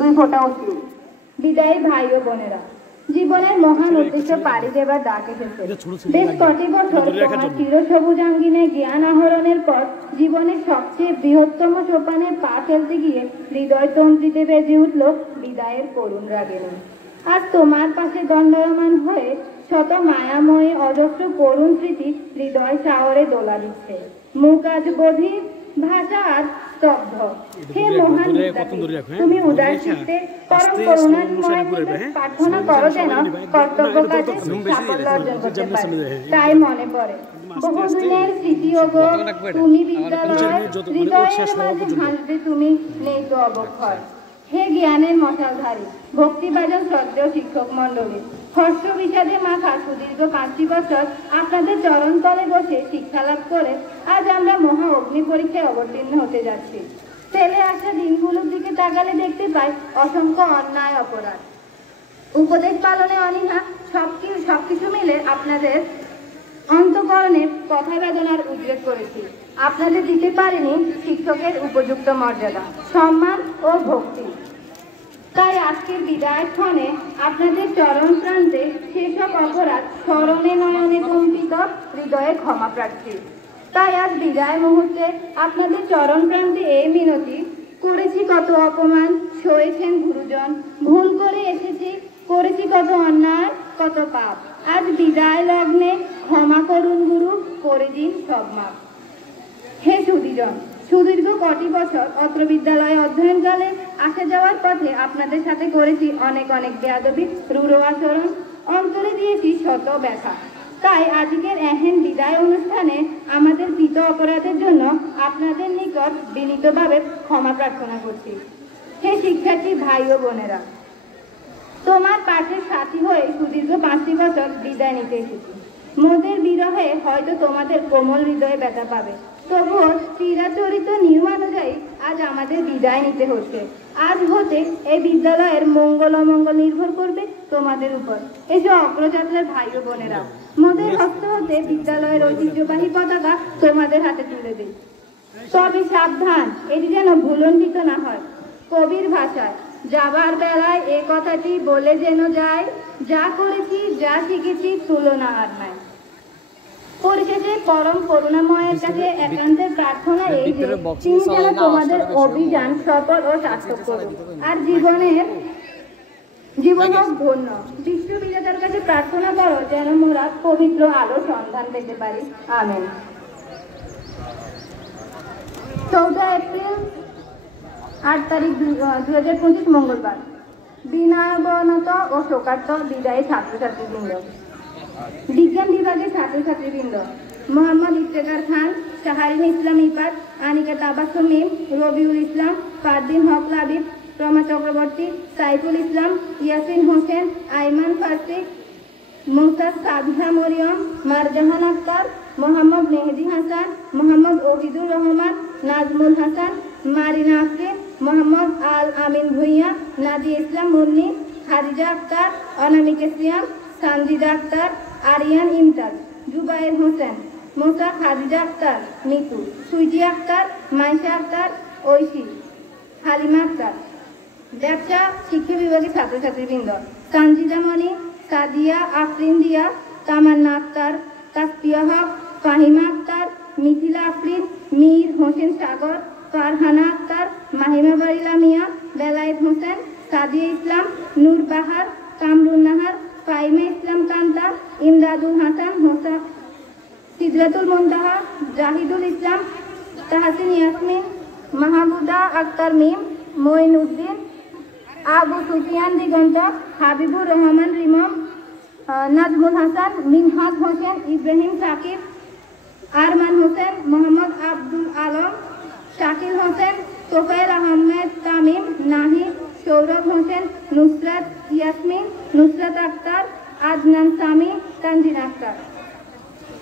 দুই ফোঁটা অশ্রু। বিদায়ী ভাই ও বোনেরা, জীবনের মহান উদ্দেশ্য পাড়ি দেবার ডাক এসেছে। বেশ কটি বছর তোমার চিরসবুজ আঙ্গিনায় জ্ঞান আহরণের পর জীবনের সবচেয়ে বৃহত্তম সোপানে পা ফেলতে গিয়ে হৃদয় তন্ত্রীতে বেজে উঠল বিদায়ের করুণ রাগিনী। আর তোমার পাশে দণ্ডায়মান হয়ে শত মায়াময়ী অজস্র করুণ স্মৃতি হৃদয় সাগরে দোলা দিচ্ছে। মুখ আজ বধির, ভাষা আর স্তব্ধ। হে মহান তুমি উদার চিত্তে পরম করুণাময় প্রার্থনা করো যেন কর্তব্য কাজে সাফল্য অর্জন করতে পারি। তাই মনে পড়ে বহুদিনের স্মৃতি ওগো, তুমি বিদ্যালয়ে হৃদয়ের মাঝে হাসবে তুমি, নেই তো অবক্ষয়। হে জ্ঞানের মশালধারী, ভক্তিভাজন শ্রদ্ধেয় শিক্ষক মণ্ডলী, হর্ষ বিষাদে মাখা সুদীর্ঘ 5টি বছর আপনাদের চরণ তলে বসে শিক্ষা লাভ করে আজ আমরা মহা অগ্নি পরীক্ষায় অবতীর্ণ হতে যাচ্ছি। ফেলে আসা দিনগুলোর দিকে তাকালে দেখতে পাই অসংখ্য অন্যায়, অপরাধ, উপদেশ পালনে অনীহা, সবকিছু মিলে আপনাদের অন্তঃকরণে কথা বেদনার উদ্রেক করেছি। আপনাদের দিতে পারেনি শিক্ষকের উপযুক্ত মর্যাদা, সম্মান ও ভক্তি। তাই আজকের বিদায়ের ক্ষণে আপনাদের চরণ প্রান্তে সেসব অপরাধ স্মরণে নয়নে কম্পিত হৃদয়ে ক্ষমা প্রার্থী। তাই আজ বিদায় মুহূর্তে আপনাদের চরণ প্রান্তে এই মিনতি করেছি কত অপমান, সয়েছেন গুরুজন, ভুল করে এসেছি, করেছি কত অন্যায়, কত পাপ। আজ বিদায় লগ্নে ক্ষমা করুন গুরু, করে দিন সব মাপ। হে সুধীজন, সুদীর্ঘ কটি বছর অত্র বিদ্যালয়ে অধ্যয়নকালে আসা যাওয়ার পথে আপনাদের সাথে করেছি অনেক বেয়াদবি, রূঢ় আচরণ, অন্তরে দিয়েছি শত ব্যথা। তাই আজকের এহেন বিদায় অনুষ্ঠানে আমাদের কৃত অপরাধের জন্য আপনাদের নিকট বিনীতভাবে ক্ষমা প্রার্থনা করছি। হে শিক্ষার্থী ভাই ও বোনেরা, তোমার পাশের সাথী হয়ে সুদীর্ঘ 5টি বছর বিদায় নিতে এসেছি। মোদের বিরহে হয়তো তোমাদের কোমল হৃদয়ে ব্যথা পাবে, তবুও চিরাচরিত নিয়ম অনুযায়ী আজ আমাদের বিদায় নিতে হচ্ছে। আজ হতে এই বিদ্যালয়ের মঙ্গল অমঙ্গল নির্ভর করবে তোমাদের উপর। এসব অগ্রযাত্রার ভাই ও বোনেরা, মোদের হস্ত হতে বিদ্যালয়ের ঐতিহ্যবাহী পতাকা তোমাদের হাতে তুলে দিই। তবে সাবধান, এটি যেন ভুলণ্ডিত না হয়। কবির ভাষায় যাবার বেলায় এ কথাটি বলে যেন যায়, যা করেছি যা শিখেছি তুলনা আর নাই। পরিশেষে পরম করুণাময়ের কাছে একান্তের প্রার্থনা এই যে তিনি যেন তোমাদের অভিযান সফল ও সার্থক করুন, আর জীবন হোক ধন্য। বিশ্ববিজেতার কাছে প্রার্থনা করো যেন মোরা পবিত্র আলো সন্ধান পেতে পারি। আমেন। 14 এপ্রিল 8 তারিখ 2025 মঙ্গলবার। বিনয়াবনত ও শোকার্ত বিদায়ী ছাত্রছাত্রীবৃন্দ, বিজ্ঞান বিভাগের ছাত্রছাত্রীবৃন্দ, মোহাম্মদ ইফতেখার খান, শাহারিন ইসলাম ইফাত, আনিকা তাবাসসুম মিম, রবিউল ইসলাম, ফারদিন হক লাবিব, রমা চক্রবর্তী, সাইফুল ইসলাম, ইয়াসিন হোসেন, আইমান ফারসি, মুমতাজ সাবিহা মরিয়ম, মারজাহান আক্তার, মোহাম্মদ মেহেদি হাসান, মোহাম্মদ ওহিদুর রহমান, নাজমুল হাসান, মারিনা আফরিন, মোহাম্মদ আল আমিন ভুইয়া, নাদি ইসলাম মুন্নি, খাদিজা আক্তার, অনামিকা সিয়াম, সানজিদা আক্তার, আরিয়ান ইমতাজ, জুবাইর হোসেন, মুসা খাদিজা আক্তার, মিতু, সুইটি আক্তার, মাইশা আক্তার, ঐশী, হালিমা আক্তার। ব্যবসা শিক্ষা বিভাগের ছাত্রছাত্রীবৃন্দ, সানজিদা মনি, সাদিয়া আফরিন দিয়া, তামান্না আক্তার, তাসপিয়া হক, ফাহিমা আক্তার, মিথিলা আফরিন, মীর হোসেন সাগর, ফারহানা আক্তার, মাহিমা বারিলা মিয়া, বেলায়েত হোসেন, সাদিয়া ইসলাম, নূর বাহার, কামরুন নাহার, ফাইমা ইসলাম কান্তা, ইমদাদুল হাসান, হোসা, সিদরাতুল মুনতাহা, জাহিদুল ইসলাম, তাহসিন ইয়াসমিন, মাহমুদা আক্তার মিম, মঈন উদ্দিন, আবু সুফিয়ান দিগন্ত, হাবিবুর রহমান রিমম, নাজমুল হাসান, মিনহাজ হোসেন, ইব্রাহিম সাকিব, আরমান হোসেন, মোহাম্মদ আব্দুল আলম, শাকিল হোসেন, তোফায়েল আহমেদ তামিম, নাহিদ, সৌরভ হোসেন, নুসরাত ইয়াসমিন, নুসরাত আক্তার, আদনান সামি, তানজিন আক্তার।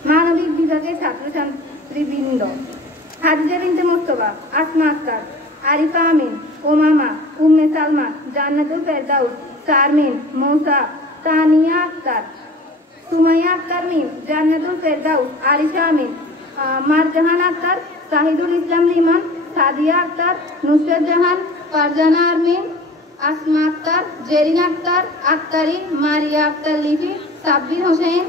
মানবিক বিভাগের ছাত্রছাত্রীবৃন্দ, হাদিজা বিনতে মোস্তফা, আসমা আক্তার, আরিফা আমিন, ওমামা, উম্মে সালমা, জান্নাতুল ফেরদাউস, শারমিন, মৌসা, তানিয়া আক্তার, সুমাইয়া আক্তার মিম, জান্নাতুল ফেরদাউস, আরিশা আমিন, মারজাহান আক্তার, শাহিদুল ইসলাম লিমান, সাদিয়া আক্তার, নুসরাত জাহান, ফারজানা আরমিন, আসমা আক্তার, জেরিন আক্তার, আক্তারি, মারিয়া আক্তার লিপি, সাব্বির হোসেন,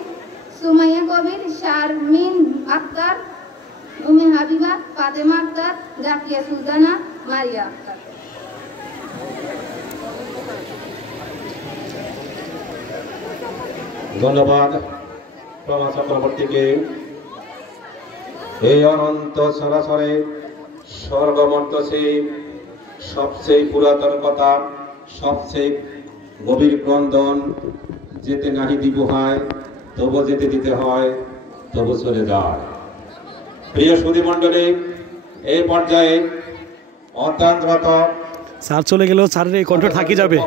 সুমাইয়া কবির, শারমিন আক্তার, উমে হাবিবা, ফাতেমা আক্তার, জাকিয়া সুলতানা, মারিয়া আক্তার। ধন্যবাদ প্রভা চক্রবর্তীকে। এই অনন্ত সরাসরে স্বর্গমর্তসে সবচেয়ে পুরাতন কথা, সবচেয়ে গভীর ক্রন্দন, যেতে নাহি দিব হয় তবু যেতে দিতে হয়, তবু চলে যায়। প্রিয় সুধী মণ্ডলী, এই পর্যায়ে অত্যন্ত স্যার চলে গেলেও স্যারের এই কণ্ঠ থাকি যাবে,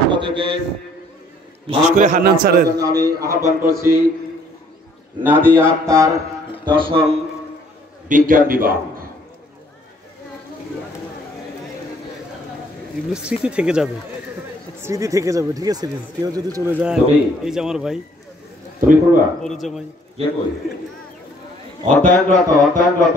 বিশেষ করে হান্নান স্যারের। আমি আহ্বান করছি নাদিয়া আক্তার, 10ম বিজ্ঞান বিভাগ। এগুলো স্মৃতি থেকে যাবে, স্মৃতি থেকে যাবে, ঠিক আছে? কেউ যদি চলে যায়, এই যে আমার ভাই, তুমি করবা বড় জামাই, কে কই অধ্যয়নরত